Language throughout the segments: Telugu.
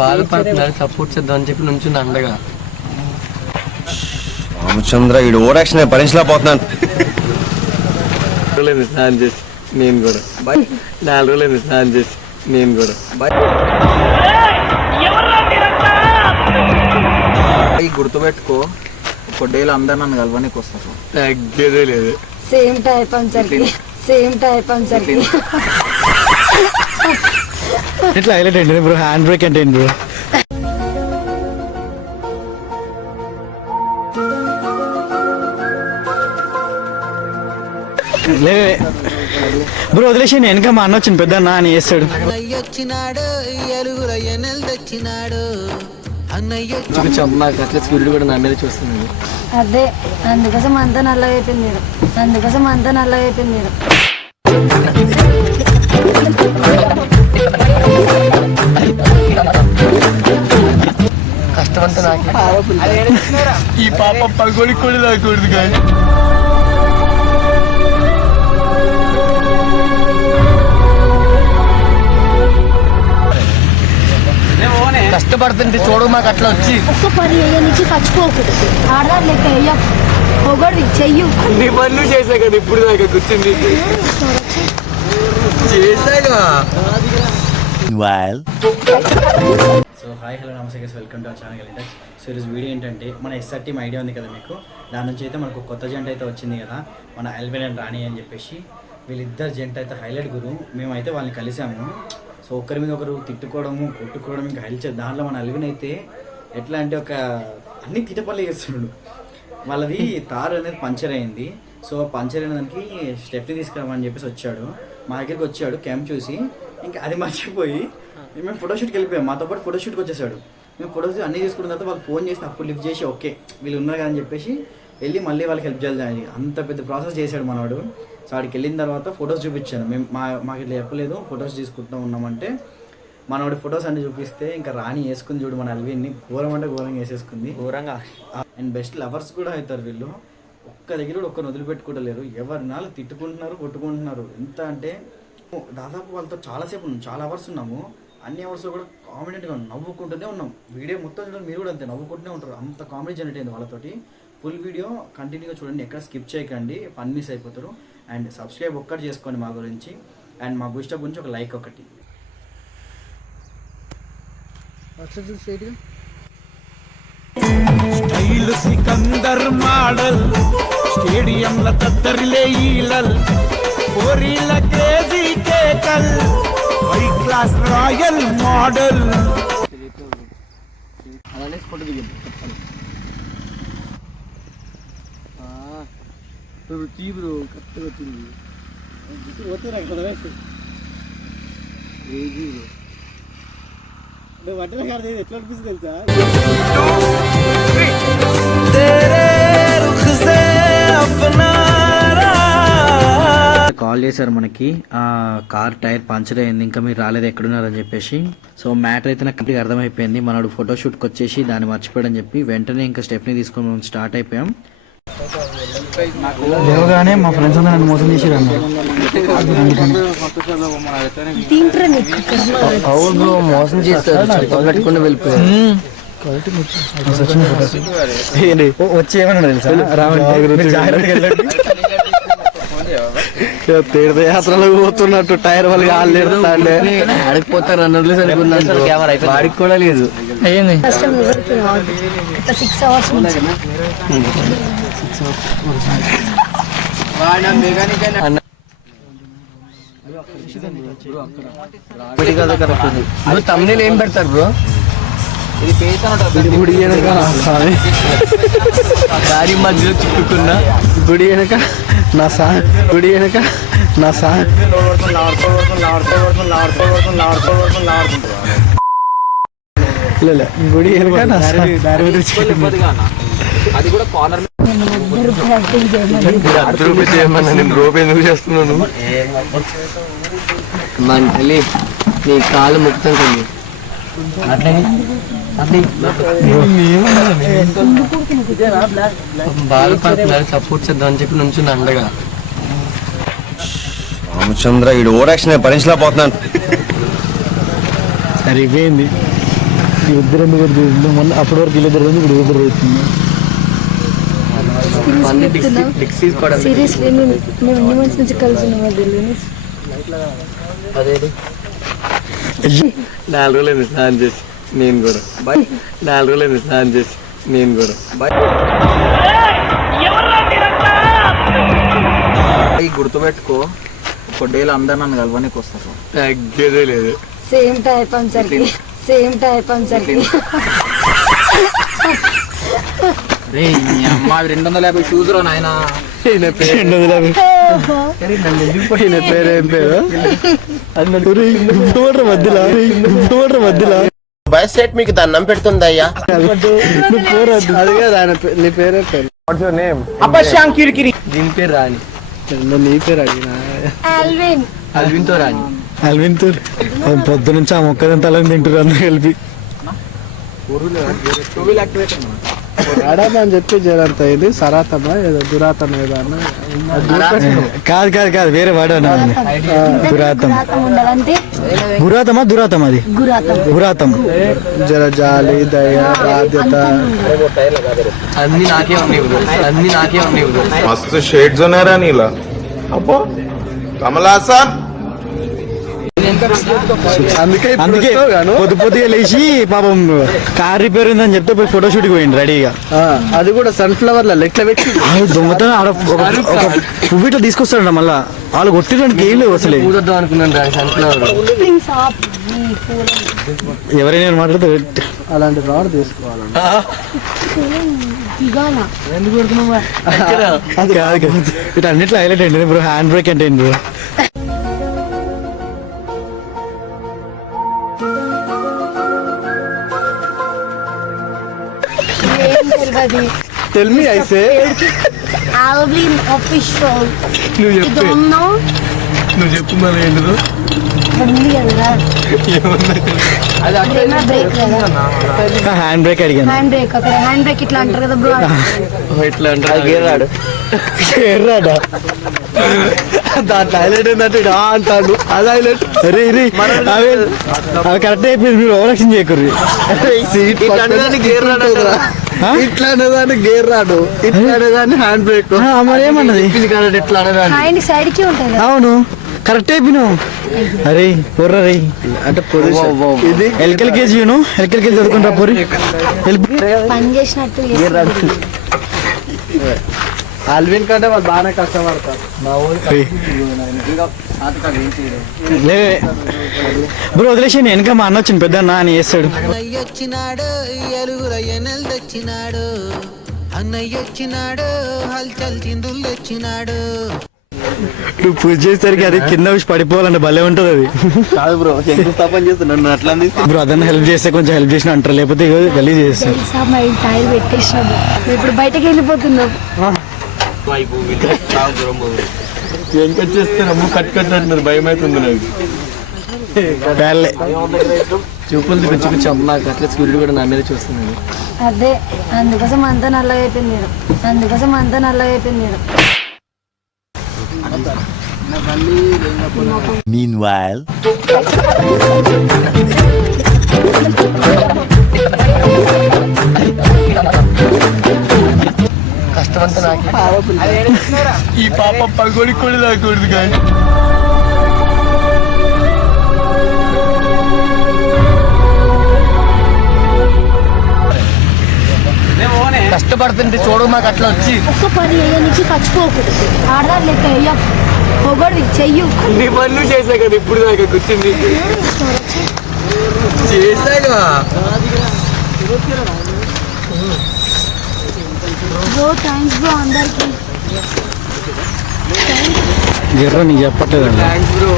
బాధపడుతున్నారు, సపోర్ట్ చేద్దామని చెప్పి నుంచి అండగా. రామచంద్ర ఈ ఓవరాక్షన్ భరించలేకపోతున్నాను. స్నానం చేసి నేను కూడా 4 రోజులైంది స్నానం చేసి నేను కూడా గుర్తుపెట్టుకో, ఒక డేలో అందరు నన్ను కలవడానికి వస్తారు. తగ్గేదే లేదు. సేమ్ టైప్ అందరికి ఎట్లా హైలైట్ అయింది బ్రో, హ్యాండ్ బ్రేక్ అంటే బ్రో. బ్రో వదిలేసి వెనక మా అన్న వచ్చింది పెద్ద అన్న అని చేస్తాడు. నాకు అట్లా సూర్యుడు కూడా నా మీద చూస్తున్నాడు. అదే అందుకోసం అంతా నల్లగా అయిపోయింది మీరు, కష్టమంతా నాకు. ఈ పాప పగోడి కూడా రాకూడదు కానీ కష్టపడుతుంటే చూడు మాకు అట్లా వచ్చి ఒక్క పని నుంచి చచ్చిపోకూడదు. ఆడదాని లెక్క పొగడి చెయ్యు అన్ని పనులు చేసా కదా ఇప్పుడు దాకా కూర్చుంది చేసాగా. సో హాయ్ హలో నమస్తే guys, welcome to our channel Intex. So ఈరోజు వీడియో ఏంటంటే మన ఎస్ఆర్ టీమ్ ఐడియా ఉంది కదా మీకు, దాని నుంచి అయితే మనకు కొత్త జంట అయితే వచ్చింది కదా, మన అల్విన్ అండ్ రాణి అని చెప్పేసి. వీళ్ళిద్దరు జంట అయితే హైలైట్ గురు. మేమైతే వాళ్ళని కలిసాము. సో ఒకరి మీద ఒకరు తిట్టుకోవడము కొట్టుకోవడం ఇంకా హైలైట్. దాంట్లో మన అల్విన్ అయితే ఎట్లా అంటే ఒక అన్ని తిట్టపల్లి చేస్తున్నాడు. వాళ్ళది తారు అనేది పంచర్ అయింది. సో పంచర్ అయిన దానికి స్టెప్ని తీసుకురామని చెప్పేసి వచ్చాడు, మా దగ్గరికి వచ్చాడు క్యాంప్ చూసి. ఇంకా అది మర్చిపోయి మేము ఫోటోషూట్కి వెళ్ళిపోయాం, మాతో పాటు ఫోటోషూట్కి వచ్చేసాడు. మేము ఫోటోస్ అన్నీ తీసుకున్న తర్వాత వాళ్ళు ఫోన్ చేసి అప్పుడు లిఫ్ట్ చేసి ఓకే వీళ్ళు ఉన్నారు కదా అని చెప్పేసి వెళ్ళి మళ్ళీ వాళ్ళకి హెల్ప్ చేయాలి. అంత పెద్ద ప్రాసెస్ చేశాడు మనవాడు. సో ఆడికి వెళ్ళిన తర్వాత ఫొటోస్ చూపించాను. మేము మాకు ఇట్లా చెప్పలేదు, ఫొటోస్ తీసుకుంటూ ఉన్నామంటే మనవాడి ఫొటోస్ అన్ని చూపిస్తే ఇంకా రాణి వేసుకుని చూడు మన అల్విన్ని, ఘోరం అంటే ఘోరంగా వేసేసుకుంది, ఘోరంగా. అండ్ బెస్ట్ లవర్స్ కూడా అవుతారు వీళ్ళు. ఒక్క దగ్గర కూడా ఒక్కరిని వదిలిపెట్టుకుంటలేరు, ఎవరినాలు తిట్టుకుంటున్నారు కొట్టుకుంటున్నారు. ఎంత అంటే దాదాపు వాళ్ళతో చాలాసేపు ఉన్నాం, చాలా అవర్స్ ఉన్నాము. అన్ని అవర్స్ కూడా కామెడీగా నవ్వుకుంటూనే ఉన్నాం. వీడియో మొత్తం చూడండి, మీరు కూడా అంతే నవ్వుకుంటూనే ఉంటారు. అంత కామెడీ జనరేట్ అయింది వాళ్ళతోటి. ఫుల్ వీడియో కంటిన్యూగా చూడండి, ఎక్కడ స్కిప్ చేయకండి, ఫన్ మిస్ అయిపోతారు. అండ్ సబ్స్క్రైబ్ ఒక్కటి చేసుకోండి మా గురించి, అండ్ మా బూస్టప్ గురించి ఒక లైక్ ఒకటి. స్టైల్ సికందర్ మోడల్ స్టేడియంల తత్తరిలే ఈలల్ పోరీల కేజీ కేకల్ హై క్లాస్ రాయల్ మోడల్. అలానే ఫోటో దిగింది బ్రో, కరెక్ట్గా వచ్చింది. ఎట్లా అనిపిస్తుంది తెలుసా? కాల్ చేశారు మనకి, కార్ టైర్ పంచర్ అయింది, ఇంకా మీరు రాలేదు ఎక్కడున్నారని చెప్పేసి. సో మ్యాటర్ అయితే నాకు కంప్లీట్గా అర్థమైపోయింది. మనోడు ఫోటోషూట్కి వచ్చేసి దాన్ని మర్చిపోయాడని చెప్పి వెంటనే ఇంకా స్టెప్ని తీసుకొని స్టార్ట్ అయిపోయాం. లేవగానే మా ఫ్రెండ్స్ అందరూ నన్ను మోసం చేసి మోసం చేస్తారు, పెట్టుకుని వెళ్ళిపోయారు. వచ్చి ఏమన్నా తెలుసా, తీర్థయాత్రలో పోతున్నట్టు టైర్ వాళ్ళు ఆడిపోతారు అన్నట్లు సరిపోతున్నాను, వాడికి కూడా లేదు. తమ్ముళ్ళు ఏం పెడతారు బ్రో? గుడి వెనక దారి మధ్యలో చిక్కుకున్నా, గుడి వెనక నా సా గుడి వెనక నా సా గుడి వెనక అది కూడా కార్నర్ చేయమన్నా. నేను రూపు ఎందుకు చేస్తున్నాను? మన తల్లి నీ కాలు ముక్తం తల్లి. బాధపడుతున్నారు, సపోర్ట్ చేద్దామని చెప్పి నుంచి అండగా. రామచంద్ర ఈ ఓవరాక్షన్ భరించలేకపోతున్నాను. సరిపోయింది ఇద్దరు ఎందుకు మొన్న అప్పటి వరకు వీళ్ళు ఇద్దరు ఇప్పుడు ఇద్దరు అవుతుంది సీరియస్లీ మేము ఎన్ని మంత్స్ నుంచి కలిసి ఉన్నామో తెలియదు. అదేది 4 రోజులైంది స్నానం చేసి నేను కూడా 4 రోజులైంది స్నానం చేసి నేను కూడా గుర్తుపెట్టుకో, ఒక డేలో అందరు నన్ను కలవనికి వస్తారు. తగ్గేదే లేదు. సేమ్ టైప్ అందరికి సేమ్ టైప్ అందరికి. రే అమ్మ 250 షూస్ రా నాయన. ఈయన పేరేం పేరు మధ్యలో బయట మీకు దండం పెడుతుందయ్యా. అది కదా ఆయన నీ పేరే పేరు. దీని పేరు రాణి. నీ పేరు అడిగినా ఆల్విన్ అల్విన్తో రాణి. అల్విన్తో పొద్దు నుంచి ఆ మొక్కదంతా అలా తింటారు అందరూ కలిపి. అని చెప్పి జరంత ఇది సరాతమా ఏదో దురాతమా ఏదో అన్న. కాదు కాదు కాదు వేరే వాడాను. గురాతం ఉండాలంటే గురాతమా దురాతం అది గురాతం. జర జాలి దయ బాధ్యత అన్ని నాకే ఉన్నాయి. मस्त शेड्स होणार नीला अप्पो कमला असा అందుకే అందుకే పొద్దు పొద్దుగా లేచి పాపం కార్ రిపేర్ ఉందని చెప్తే పోయి ఫోటో షూట్కి పోయింది రెడీగా. అది కూడా సన్ఫ్లవర్ లెక్క పెట్టి దొంగతనం ఆడ పువ్వు ఇట్లా తీసుకొస్తాడంట. మళ్ళా వాళ్ళు కొట్టిడానికి ఏం లేవు అసలే. ఊదొద్దాం అనుకున్నాను సన్ఫ్లవర్. ఎవరైనా మాట్లాడితే అలాంటి రాడ్ తీసుకోవాలి. కాదు కాదు ఇటు అన్నిట్లో హైలైట్ అయింది బ్రో. హ్యాండ్ బ్రేక్ అంటే ఏంటి bro? Tell me, I say. Alvin official. నువ్వు You చెప్పు. don't know? నువ్వు చెప్పు మరి ఏంటిదో. ఉంది కదరా. అదేనా బ్రేక్ కదా. హ్యాండ్ బ్రేక్ అడిగాను. హ్యాండ్ బ్రేక్ అక్కడ హ్యాండ్ బ్రేక్ ఇట్లా అంటారు కదా బ్రో. ఇట్లా అంటారు గేర్రాడు. దాంట్లో హైలైట్ ఏంటంటే ఇడా అంటాడు. అది హైలైట్. అరే అవి కరెక్ట్ అయిపోయింది. మీరు ఓవరాక్షన్ చేయకూడదు. ఇట్లా అనేదాన్ని గేర్ రాడు. ఇట్లా అనేదాన్ని గేర్ రాడు. ఇట్లా అనేదాన్ని హ్యాండ్ బ్రేక్. మరి ఏమన్నది ఇట్లా అనేదాన్ని హ్యాండ్ సైడ్ కి ఉంటుంది కదా. అవును కరెక్ట్ అయిపోయినావు. అరే పొర్రా రే అంటే పొజిషన్ ఇది ఎల్కెల్కేజీ ఎల్కెల్కేజీ చదువుకుంటా పొరి పని చేసినట్టు ఆల్విన్ కంటే వాళ్ళు బాగానే కష్టపడతారు. మా ఊరు బ్రో వదిలేసి వెనక మా అన్న వచ్చింది పెద్ద అన్న అని చేస్తాడు. అన్నయ్యొచ్చినాడు ఎలుగుల ఎనెల్ తెచ్చినాడు. అన్నయ్యొచ్చినాడు హల్చల్ చిందులు తెచ్చినాడు. నువ్వు పూజ చేసేసరికి అది కింద వచ్చి పడిపోవాలంటే భలే ఉంటుంది అది. కాదు బ్రో శంకుస్థాపన చేస్తున్నాను అట్లా బ్రో అదన్నా హెల్ప్ చేస్తే కొంచెం హెల్ప్ చేసిన అంటారు. లేకపోతే గలీజ్ చేస్తారు. తెలుసా మా టైర్ పెట్టేసినాము. ఇప్పుడు బయటకు వెళ్ళిపోతున్నాం. వెంకొచ్చేస్తే రమ్ము కట్టుకుంటున్నారు. భయం అవుతుంది నాకు. చూపులు చూపించుకొచ్చాం నాకు అట్లా సూర్యుడు కూడా నా మీద చూస్తున్నాడు. అదే అందుకోసం అంతా నల్లగా అయిపోయింది. Meanwhile, కష్టమంతా నాకు. ఈ పాప పగొడి కూడా రాకూడదు కానీ కష్టపడుతుంటే చూడు మాకు అట్లా వచ్చి ఒక్క పని వేయడానికి చచ్చిపోకూడదు. ఆడదాని లెక్క వేయ పొగడి చెయ్యు. నీ పనులు చేసా కదా ఇప్పుడు దాకా కూర్చుంది చేసాగా. బ్రో థ్యాంక్స్ బ్రో అందరికి. ఎర్ర నీకు చెప్పట్లేదండి. Thanks bro.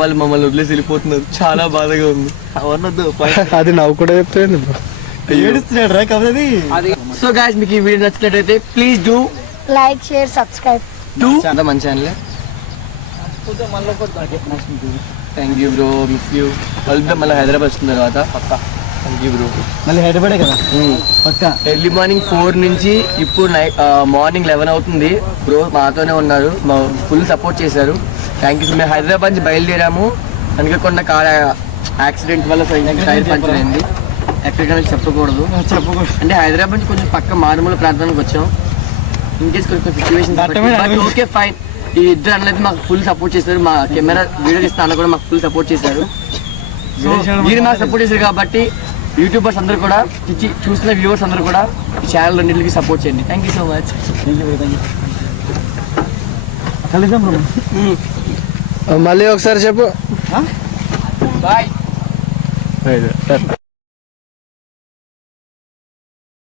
వాళ్ళు మమ్మల్ని వదిలేసి వెళ్ళిపోతున్నారు. చాలా బాధగా ఉంది. అది నవ్వు కూడా చెప్తాను బ్రో. ఏడుస్తున్నాడు రా కబది. సో గాయ్స్ మీకు ఈ వీడియో నచ్చినట్టయితే please do like share subscribe. చాలా మంచి channel. Thank you bro. Miss you. మళ్ళీ హైదరాబాద్ వచ్చిన తర్వాత పక్కా. Thank you bro. మళ్ళీ హైదరాబాదే కదా పక్కా. ఎర్లీ మార్నింగ్ 4 నుంచి ఇప్పుడు మార్నింగ్ 11 అవుతుంది. బ్రో మాతోనే ఉన్నారు. ఫుల్ సపోర్ట్ చేశారు. Thank you. మేము హైదరాబాద్ నుంచి బయలుదేరాము. అనుకోకుండా కార్ యాక్సిడెంట్ వల్ల టైర్ పంచర్ అయింది. ఎక్కడికైనా చెప్పకూడదు అంటే హైదరాబాద్ నుంచి కొంచెం పక్క మారుమూల ప్రాంతానికి వచ్చాం. ఇన్ కేస్ కొన్ని సిచ్యువేషన్స్ ఓకే ఫైన్. ఈ ఇద్దరు అన్నది మాకు ఫుల్ సపోర్ట్ చేశారు. మా కెమెరా వీడియో తీసిన అన్న కూడా మాకు ఫుల్ సపోర్ట్ చేశారు. సో మీరు మాకు సపోర్ట్ చేశారు కాబట్టి యూట్యూబర్స్ అందరూ కూడా చూసిన వ్యూవర్స్ అందరూ కూడా ఈ ఛానల్ రెండింటికి సపోర్ట్ చేయండి. Thank you so much. మళ్ళీ ఒకసారి చెప్పు. బాయ్.